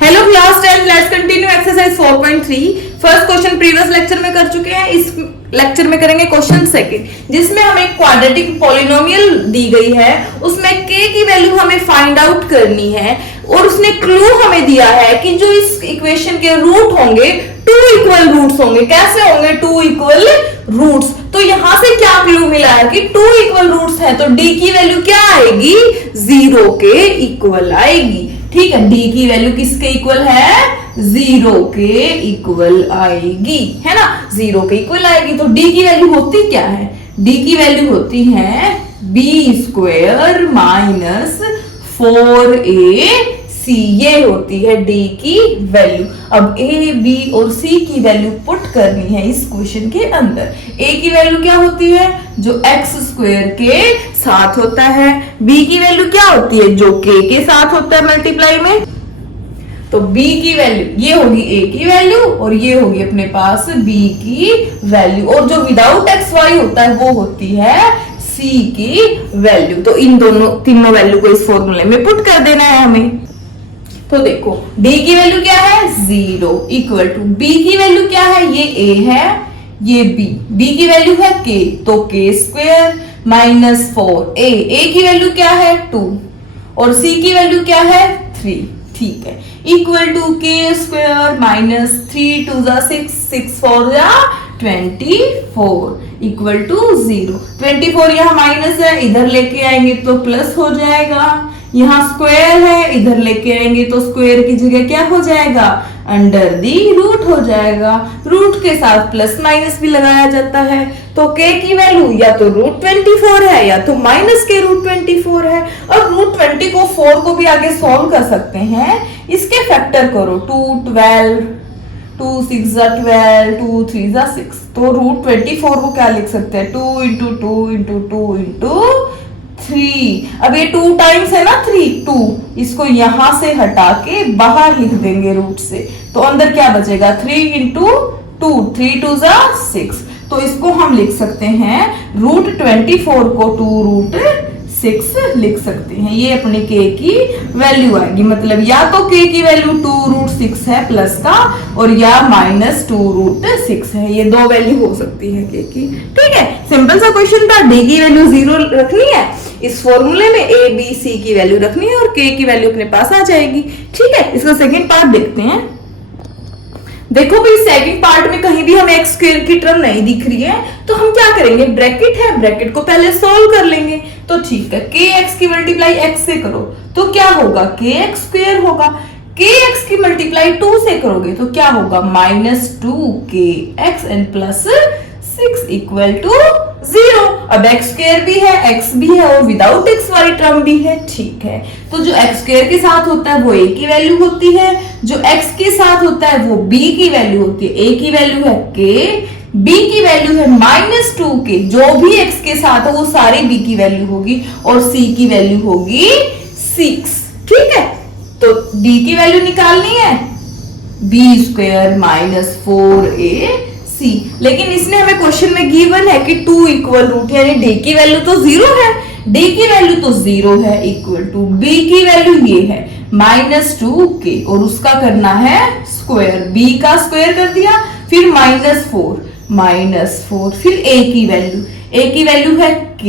Hello class 10, let's continue exercise 4.3। First question previous lecture में कर चुके हैं, इस लेक्चर में करेंगे क्वेश्चन सेकंड, जिसमें हमें क्वाड्रेटिक पॉलिनोमियल दी गई है, उसमें k की वैल्यू हमें फाइंड आउट करनी है और उसने क्लू हमें दिया है कि जो इस इक्वेशन के रूट होंगे टू इक्वल रूट्स होंगे। कैसे होंगे? Two equal roots. तो यहां से क्या क्लू मिला है कि टू इक्वल रूट्स है, तो d की वैल्यू क्या आएगी? 0 के इक्वल आएगी। ठीक है, d की वैल्यू किसके इक्वल है? 0 के इक्वल आएगी, है ना? 0 के इक्वल आएगी। तो d की वैल्यू होती क्या है? d की वैल्यू होती है b² माइनस 4ac, ये होती है d की वैल्यू। अब a, b और c की वैल्यू पुट करनी है इस क्वेश्चन के अंदर। a की वैल्यू क्या होती है? जो x² के साथ होता है। b की वैल्यू क्या होती है? जो k के साथ होता है मल्टीप्लाई में। तो b की वैल्यू ये होगी a की वैल्यू और ये होगी अपने पास b की वैल्यू, और जो विदाउट एक्स वाई होता है वो होती है c की वैल्यू। तो इन तीनों वैल्यू को इस फॉर्मूले में पुट कर देना है हमें। तो देखो d की वैल्यू क्या है? 0 इक्वल टू b की वैल्यू क्या है? ये a है, ये b की वैल्यू है k, तो k² माइनस 4a, a की वैल्यू क्या है? 2 और c की वैल्यू क्या है? 3। ठीक है, equal to k² minus 3 2 6 6 4 24 equal to 0। 24 यहाँ माइनस है, इधर लेके आएंगे तो प्लस हो जाएगा। यहाँ स्क्वायर है, इधर लेके आएंगे तो स्क्वायर की जगह क्या हो जाएगा? अंडर दी रूट हो जाएगा। रूट के साथ प्लस माइनस भी लगाया जाता है। तो k की वैल्यू या तो √24 है या तो माइनस के √24 है। और √20 को 4 को भी आगे सॉल्व कर सकते हैं, इसके फैक्टर करो। 2 12 2 6 12 2 3 6, तो √24 को क्या लिख सकते हैं? 2 × 2 × 2 × 3। अब ये 2 टाइम्स है ना 3, 2 इसको यहां से हटा के बाहर लिख देंगे रूट से, तो अंदर क्या बचेगा? 3 × 2 3 2 6। तो इसको हम लिख सकते हैं √24 को 2√6 लिख सकते हैं। ये अपने k की वैल्यू आएगी। मतलब या तो k की वैल्यू 2√6 है प्लस का, और या माइनस 2√6 है। ये दो वैल्यू हो सकती है k की। ठीक है, सिंपल सा क्वेश्चन था। d की वैल्यू 0 रखनी है, इस फॉर्मूले में a b c की वैल्यू रखनी है और k की वैल्यू अपने पास आ जाएगी। ठीक है, इसका सेकंड पार्ट देखते हैं। देखो भाई, सेकंड पार्ट में कहीं भी हमें x² की टर्म नहीं दिख रही है, तो हम क्या करेंगे? ब्रैकेट है, ब्रैकेट को पहले सॉल्व कर लेंगे। तो ठीक है, kx की मल्टीप्लाई x से करो तो क्या होगा? kx² होगा। kx की मल्टीप्लाई 2 से करोगे तो क्या होगा? -2kx and plus 6 equal to 0। अब x² भी है, x भी है और विदाउट x वाली टर्म भी है। ठीक है, तो जो x² के साथ होता है वो a की वैल्यू होती है, जो x के साथ होता है वो b की वैल्यू होती है। a की वैल्यू है k, b की वैल्यू है -2k। जो भी x के साथ है वो सारी b की वैल्यू होगी, और c की वैल्यू होगी 6। ठीक है, तो d की वैल्यू निकालनी है, b² माइनस 4ac। लेकिन इसने हमें क्वेश्चन में गिवन है कि 2 इक्वल रूट, यानी d की वैल्यू तो 0 है, d की वैल्यू तो 0 है, इक्वल टू b की वैल्यू ये है -2k, और उसका करना है स्क्वायर। b का स्क्वायर कर दिया, फिर -4 फिर a की वैल्यू है k,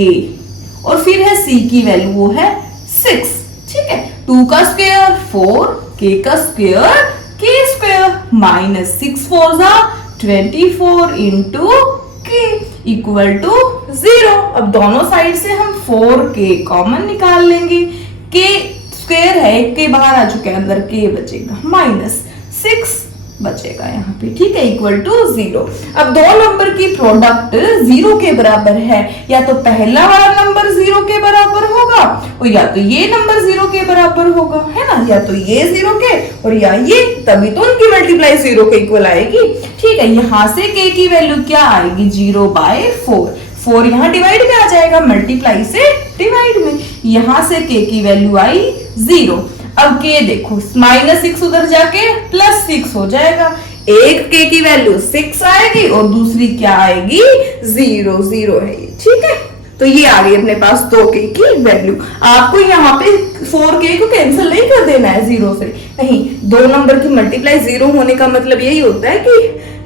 और फिर है c की वैल्यू वो है 6। ठीक है, 2 का स्क्वायर 4, k का square k² -6 4 24 into k equal to 0। अब दोनों साइड से हम 4k कॉमन निकाल लेंगे। k² है, k बाहर आ चुका है, अंदर k बचेगा, -6 बचेगा यहाँ पे। ठीक है, इक्वल टू 0। अब दो नंबर की प्रोडक्ट 0 के बराबर है, या तो पहला वाला नंबर 0 के बराबर होगा और या तो ये नंबर 0 के बराबर होगा, है ना? या तो ये 0 के और या ये, तभी तो उनकी मल्टीप्लाई 0 के इक्वल आएगी। ठीक है, यहाँ से k की वैल्यू क्या आएगी? 0/4। 4 यहाँ डिवाइड में आ जाएगा, मल्टीप्लाई से डिवाइड में। यहाँ से k की वैल्यू आई 0। अब k देखो, -6 उधर जाके +6 हो जाएगा। एक k की वैल्यू 6 आएगी और दूसरी क्या आएगी? 0 है ये। ठीक है, तो ये आ गई अपने पास 2k की वैल्यू। आपको यहाँ पे 4k को कैंसिल नहीं कर देना है जीरो से, नहीं, दो नंबर की मल्टीप्लाई जीरो होने का मतलब यही होता है कि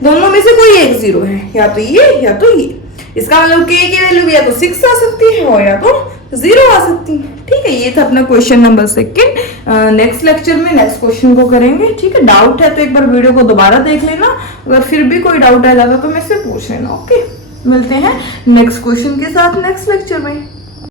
दोनों में से कोई एक जीरो है, या तो ये या तो ये। इसका मतलब k की वैल्यू या तो 6 आ सकती है और या तो 0 आ सकती है। ठीक है, ये था अपना क्वेश्चन नंबर 2। नेक्स्ट लेक्चर में नेक्स्ट क्वेश्चन को करेंगे। ठीक है, डाउट है तो एक बार वीडियो को दोबारा देख लेना, अगर फिर भी कोई डाउट आ जाता तो मुझसे पूछ लेना। ओके, मिलते हैं नेक्स्ट क्वेश्चन के साथ नेक्स्ट लेक्चर में।